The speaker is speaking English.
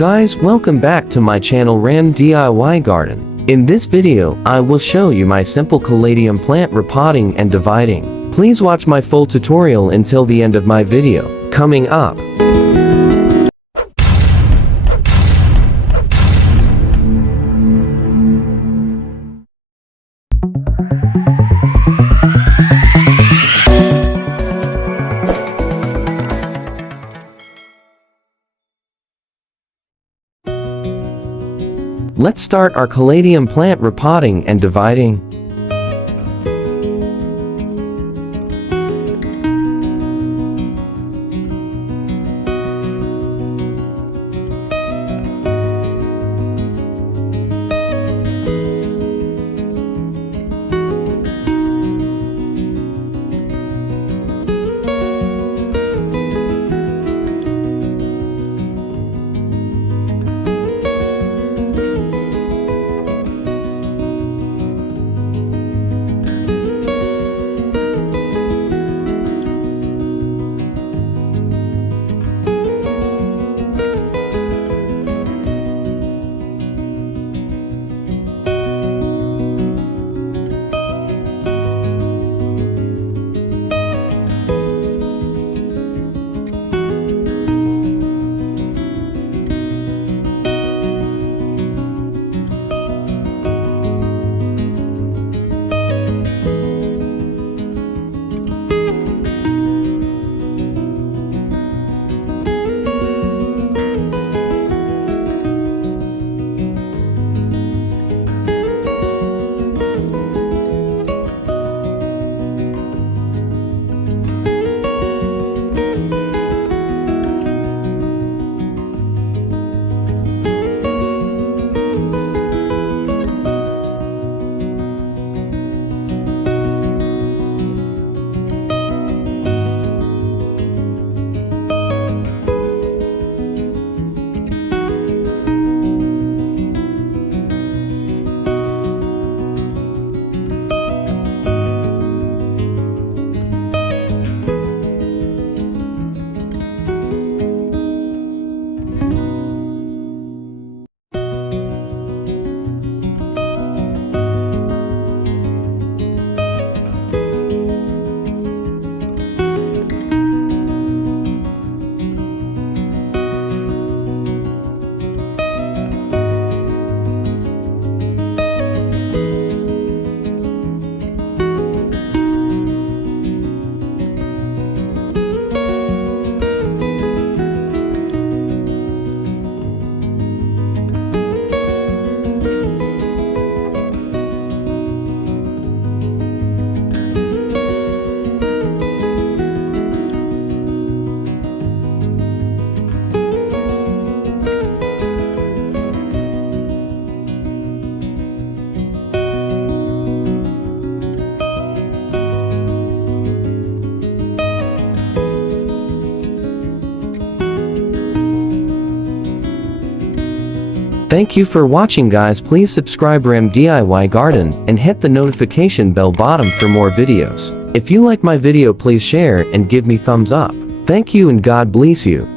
Guys, welcome back to my channel RAM DIY Garden. In this video, I will show you my simple caladium plant repotting and dividing. Please watch my full tutorial until the end of my video. Coming up. Let's start our caladium plant repotting and dividing. Thank you for watching, guys. Please subscribe RAM DIY Garden and hit the notification bell bottom for more videos. If you like my video, please share and give me thumbs up. Thank you and God bless you.